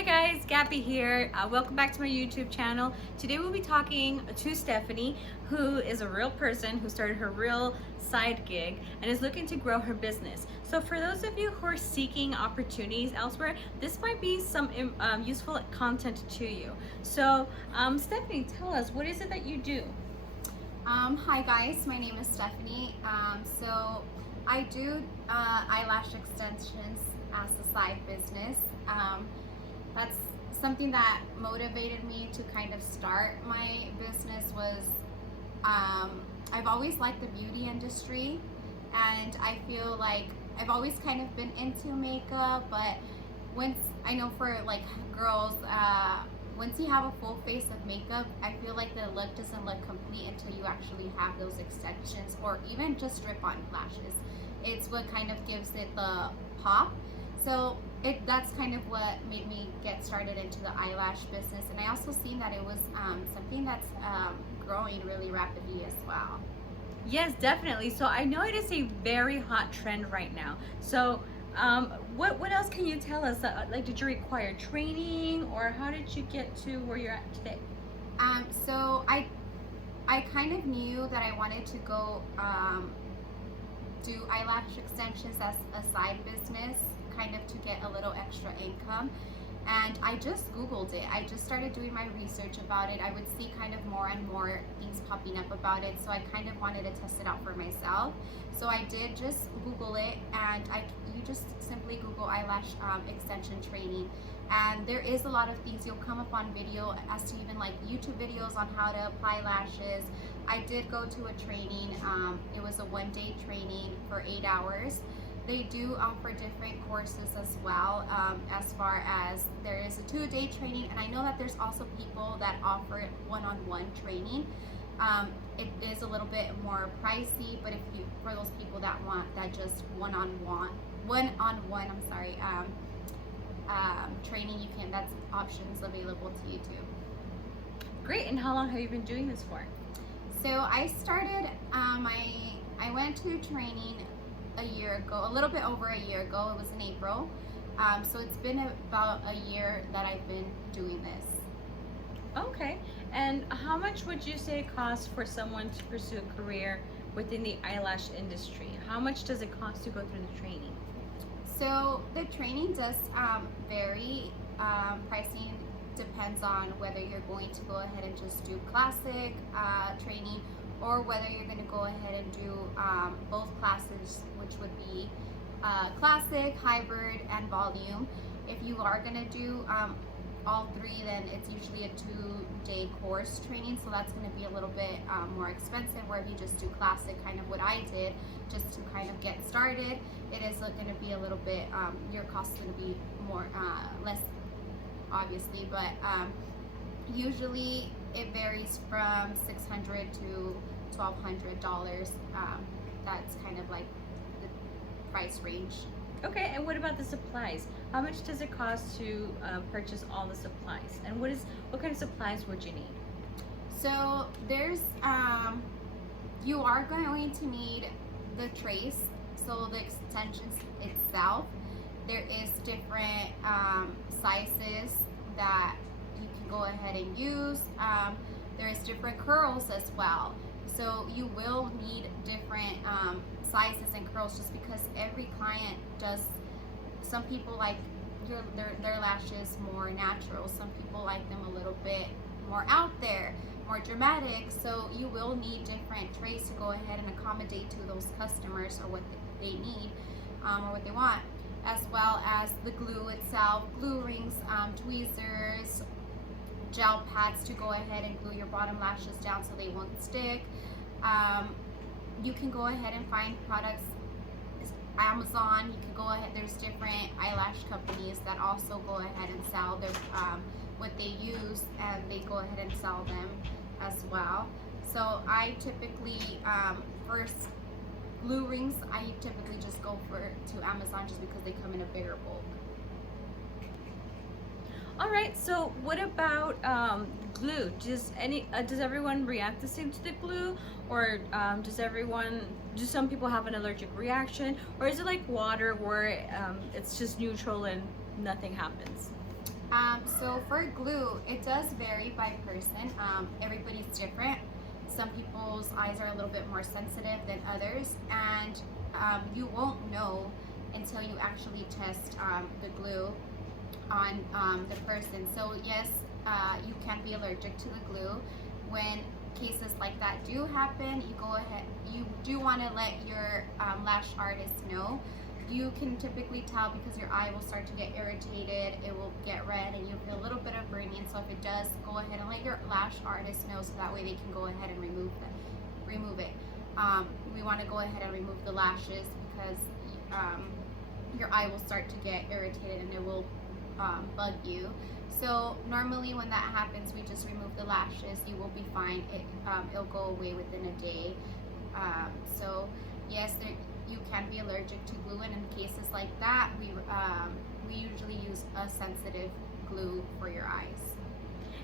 Hi guys, Gabby here. Welcome back to my YouTube channel. Today we'll be talking to Stephanie, who is a real person who started her real side gig and is looking to grow her business. So for those of you who are seeking opportunities elsewhere, this might be some useful content to you. So Stephanie, tell us, what is it that you do? Hi guys, my name is Stephanie. So I do eyelash extensions as a side business. That's something that motivated me to kind of start my business was I've always liked the beauty industry, and I feel like I've always kind of been into makeup, but once I know for like girls, once you have a full face of makeup, I feel like the look doesn't look complete until you actually have those extensions or even just strip-on lashes. It's what kind of gives it the pop. So that's kind of what made me get started into the eyelash business, and I also seen that it was something that's growing really rapidly as well. Yes, definitely. So I know it is a very hot trend right now. So what else can you tell us? Like, did you require training, or how did you get to where you're at today? So I kind of knew that I wanted to go do eyelash extensions as a side business, kind of to get a little extra income. And I just Googled it. I just started doing my research about it. I would see kind of more and more things popping up about it, so I kind of wanted to test it out for myself. So I did just Google it, and you just simply Google eyelash extension training, and there is a lot of things you'll come up on video as to even like YouTube videos on how to apply lashes. I did go to a training. It was a one-day training for 8 hours. They do offer different courses as well, as far as there is a 2-day training, and I know that there's also people that offer one-on-one training. It is a little bit more pricey, but if you, for those people that want that just one-on-one, training, you can, that's options available to you too. Great. And how long have you been doing this for? So I started, I went to training a year ago, a little bit over a year ago. It was in April. So it's been about a year that I've been doing this. Okay. And how much would you say it costs for someone to pursue a career within the eyelash industry? How much does it cost to go through the training? So the training does vary. Pricing depends on whether you're going to go ahead and just do classic training, or whether you're going to go ahead and do both classes, which would be classic, hybrid, and volume. If you are going to do all three, then it's usually a 2-day course training, so that's going to be a little bit more expensive. Where if you just do classic, kind of what I did, just to kind of get started, it is going to be a little bit, your cost is going to be more less, obviously, but usually it varies from $600 to $1,200. That's kind of like the price range. Okay, and what about the supplies? How much does it cost to purchase all the supplies? And what kind of supplies would you need? So there's, you are going to need the trace, so the extensions itself. There is different sizes that you can go ahead and use. There is different curls as well. So you will need different sizes and curls, just because every client does. Some people like their lashes more natural. Some people like them a little bit more out there, more dramatic. So you will need different trays to go ahead and accommodate to those customers, or what they need, or what they want, as well as the glue itself, glue rings, tweezers, gel pads to go ahead and glue your bottom lashes down so they won't stick. You can go ahead and find products, Amazon. You can go ahead, there's different eyelash companies that also go ahead and sell their what they use, and they go ahead and sell them as well. So I typically first, glue rings, I typically just go to Amazon, just because they come in a bigger bulk. All right, so what about glue? Does everyone react the same to the glue, or do some people have an allergic reaction, or is it like water where it's just neutral and nothing happens? So for glue, it does vary by person. Everybody's different. Some people's eyes are a little bit more sensitive than others, and you won't know until you actually test the glue on the person. So yes, you can be allergic to the glue. When cases like that do happen, you go ahead. You do want to let your lash artist know. You can typically tell because your eye will start to get irritated, it will get red, and you'll feel a little bit of burning. So if it does, go ahead and let your lash artist know so that way they can go ahead and remove it. We want to go ahead and remove the lashes because your eye will start to get irritated and it will bug you. So normally when that happens, we just remove the lashes. You will be fine. It'll go away within a day. So yes, you can be allergic to glue, and in cases like that, we usually use a sensitive glue for your eyes.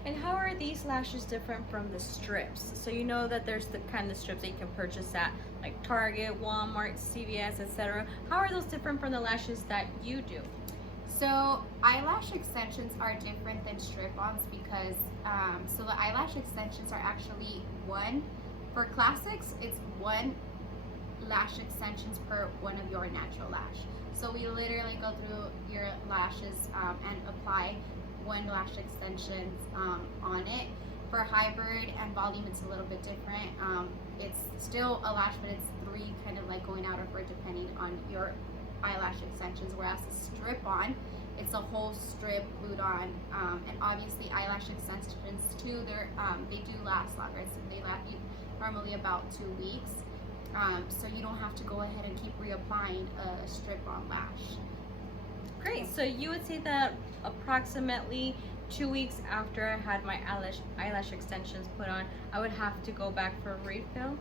And how are these lashes different from the strips? So you know that there's the kind of strips that you can purchase at like Target, Walmart, CVS, etc. How are those different from the lashes that you do? So eyelash extensions are different than strip-ons because so the eyelash extensions are actually one, for classics it's one lash extensions per one of your natural lash. So we literally go through your lashes and apply one lash extension on it. For hybrid and volume, it's a little bit different. It's still a lash, but it's three kind of like going out of it depending on your eyelash extensions, whereas the strip-on, it's a whole strip glued on. And obviously eyelash extensions too, they do last longer. So they last you normally about 2 weeks. So you don't have to go ahead and keep reapplying a strip-on lash. Great. So you would say that approximately 2 weeks after I had my eyelash extensions put on, I would have to go back for a refill?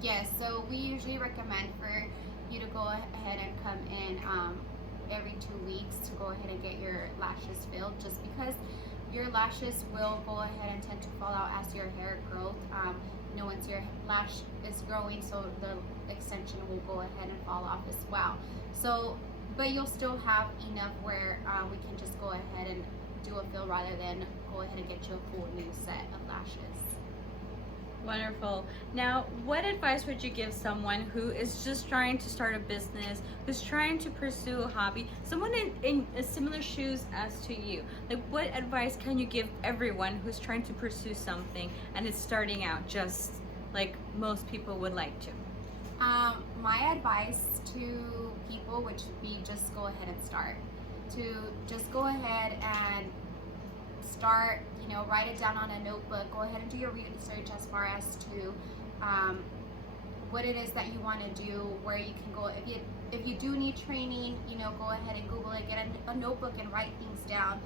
Yes, so we usually recommend for you to go ahead and come in every 2 weeks to go ahead and get your lashes filled, just because your lashes will go ahead and tend to fall out as your hair grows. Once your lash is growing, so the extension will go ahead and fall off as well. So, but you'll still have enough where we can just go ahead and do a fill rather than go ahead and get you a full new set of lashes. Wonderful. Now, what advice would you give someone who is just trying to start a business, who's trying to pursue a hobby, someone in similar shoes as to you? Like, what advice can you give everyone who's trying to pursue something and is starting out just like most people would like to? My advice to people would be just go ahead and start. To just go ahead and start, write it down on a notebook. Go ahead and do your research as far as to what it is that you want to do, where you can go. If you do need training, go ahead and Google it, get a notebook and write things down.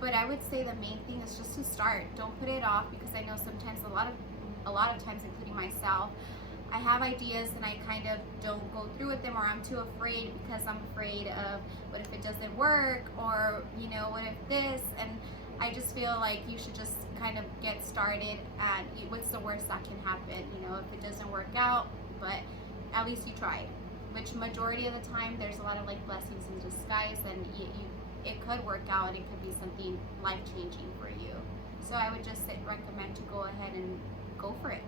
But I would say the main thing is just to start. Don't put it off, because I know sometimes a lot of times, including myself, I have ideas and I kind of don't go through with them, or I'm too afraid because I'm afraid of what if it doesn't work, or what if this, and I just feel like you should just kind of get started, and what's the worst that can happen? If it doesn't work out, but at least you tried, which majority of the time there's a lot of like blessings in disguise, and it could work out and it could be something life-changing for you. So I would just recommend to go ahead and go for it.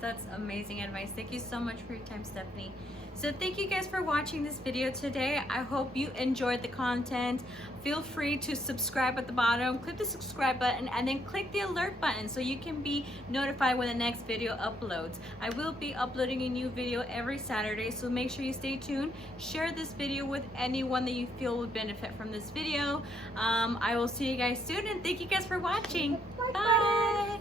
That's amazing advice. Thank you so much for your time, Stephanie. So thank you guys for watching this video today. I hope you enjoyed the content. Feel free to subscribe at the bottom. Click the subscribe button and then click the alert button so you can be notified when the next video uploads. I will be uploading a new video every Saturday, so make sure you stay tuned. Share this video with anyone that you feel would benefit from this video. I will see you guys soon, and thank you guys for watching. Bye.